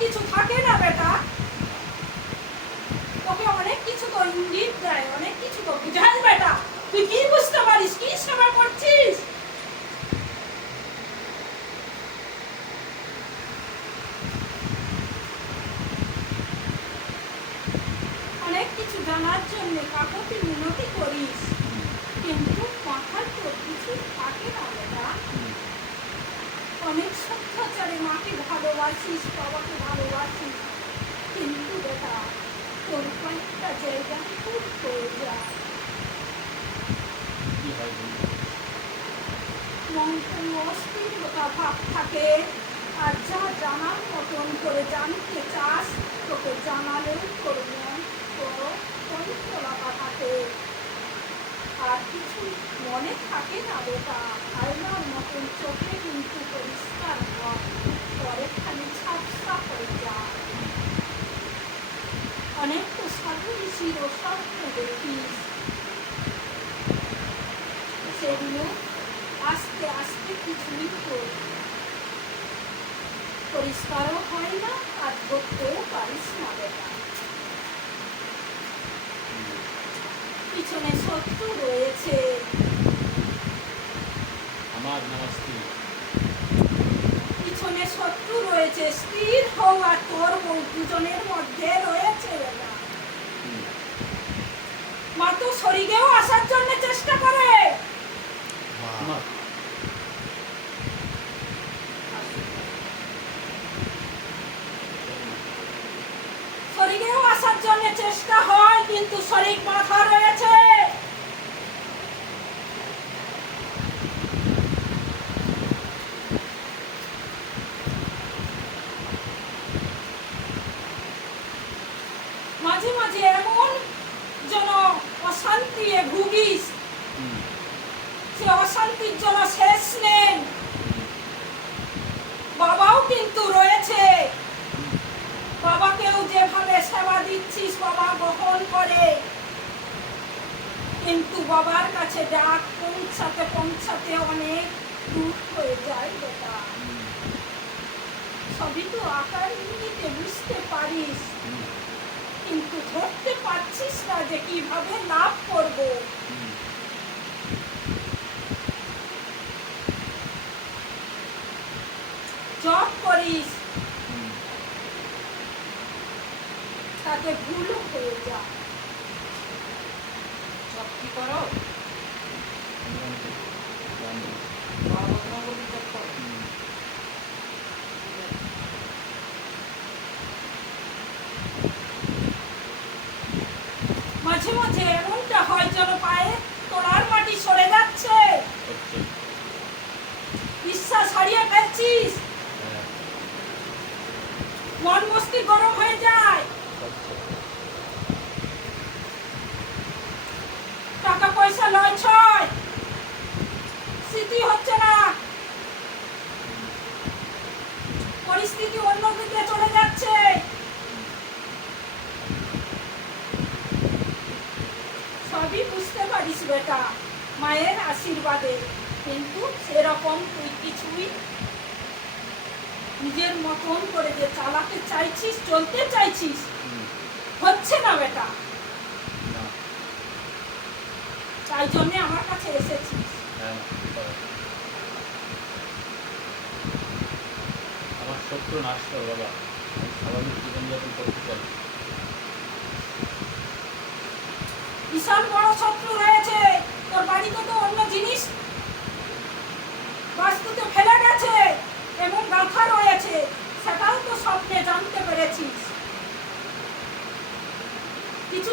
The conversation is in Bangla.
কিছু থাকে না বেটা তোকে অনেক কিছু তো ইঙ্গিত দেয়, অনেক কিছু তো বুঝায় বেটা তুই কি বুঝতে পারিস? কি সেবা করছিস? অনেক কিছু জানার জন্য কাকতি মিনতি করিস হুম, কিন্তু মাথায় তোর কিছু থাকে না বেটা হুম, অনেক সত্যাচারে মাকে ভালোবাসিস বাবাকে ভালোবাসিস কিন্তু বেটা তোর কয়েকটা জায়গায় খুব প্রয়োজন। হয় অস্থিরতা ভাব থাকে আর যা জানার মতন করে জানতে চাস তোকে জানালেও তোর মন থাকে। আর কিছু মনে থাকে না বেটা আয়নার মতন চোখে কিন্তু পরিষ্কার হয় পরে খালি ছাপসা হয়ে যায় অনেক তো সাধু ঋষির ও স্বপ্ন দেখিস সেগুলো আস্তে আস্তে কিছুই পরিষ্কারও হয় না আর ধরতেও পারিস না বেটা পিছনে শত্রু রয়েছে। আমার নামাজ পিছনে শত্রু রয়েছে স্থির হও আর তোর বউ দুজনের মধ্যে রয়েছে। মা তো শরীরেও আসার জন্য চেষ্টা করে আমার? শরীরেও আসার জন্য চেষ্টা হয়, কিন্তু মাথা রয়েছে। মাঝে মাঝে এমন যেন অশান্তি ভুগিস। সে অশান্তির জন্য শেষ নেই। বাবাও কিন্তু রয়েছে। করে। কিন্তু বাবার কাছে ডাক পৌঁছাতে পৌঁছাতে অনেক দূর হয়ে যায় বেটা। সবই তো আকার ইঙ্গিতে বুঝতে পারিস। কিন্তু ধরতে পারছিস না যে কীভাবে লাভ করব। জব করিস। ভুলও হয়ে যায় সব কি করো? করো মাঝে মাঝে এমনটা হয় যেন পায়ে তোলার মাটি সরে যাচ্ছে। বিশ্বাস হারিয়ে ফেলছিস। হ্যাঁ, মন মস্তি গরম হয়ে যায় হচ্ছে। টাকা পয়সা লয় ছয় স্মৃতি হচ্ছে না পরিস্থিতি চলে যাচ্ছে। সবই বুঝতে পারিস বেটা মায়ের আশীর্বাদে। কিন্তু সেরকম তুই কিছুই নিজের মতন করে যে চালাতে চাইছিস চলতে চাইছিস হচ্ছে না বেটা। তাই জন্যে আমার কাছে এসেছিস। শত্রু নাশ কর বাবা স্বাভাবিক জীবনযাপন করতে পারি। বিশাল বড় শত্রু রয়েছে। তোর বাড়িতে তো অন্য জিনিস। বাস্তুতে ফেলে গেছে। এবং গাঁথা রয়েছে। সেটাও তো স্বপ্নে জানতে পেরেছিস।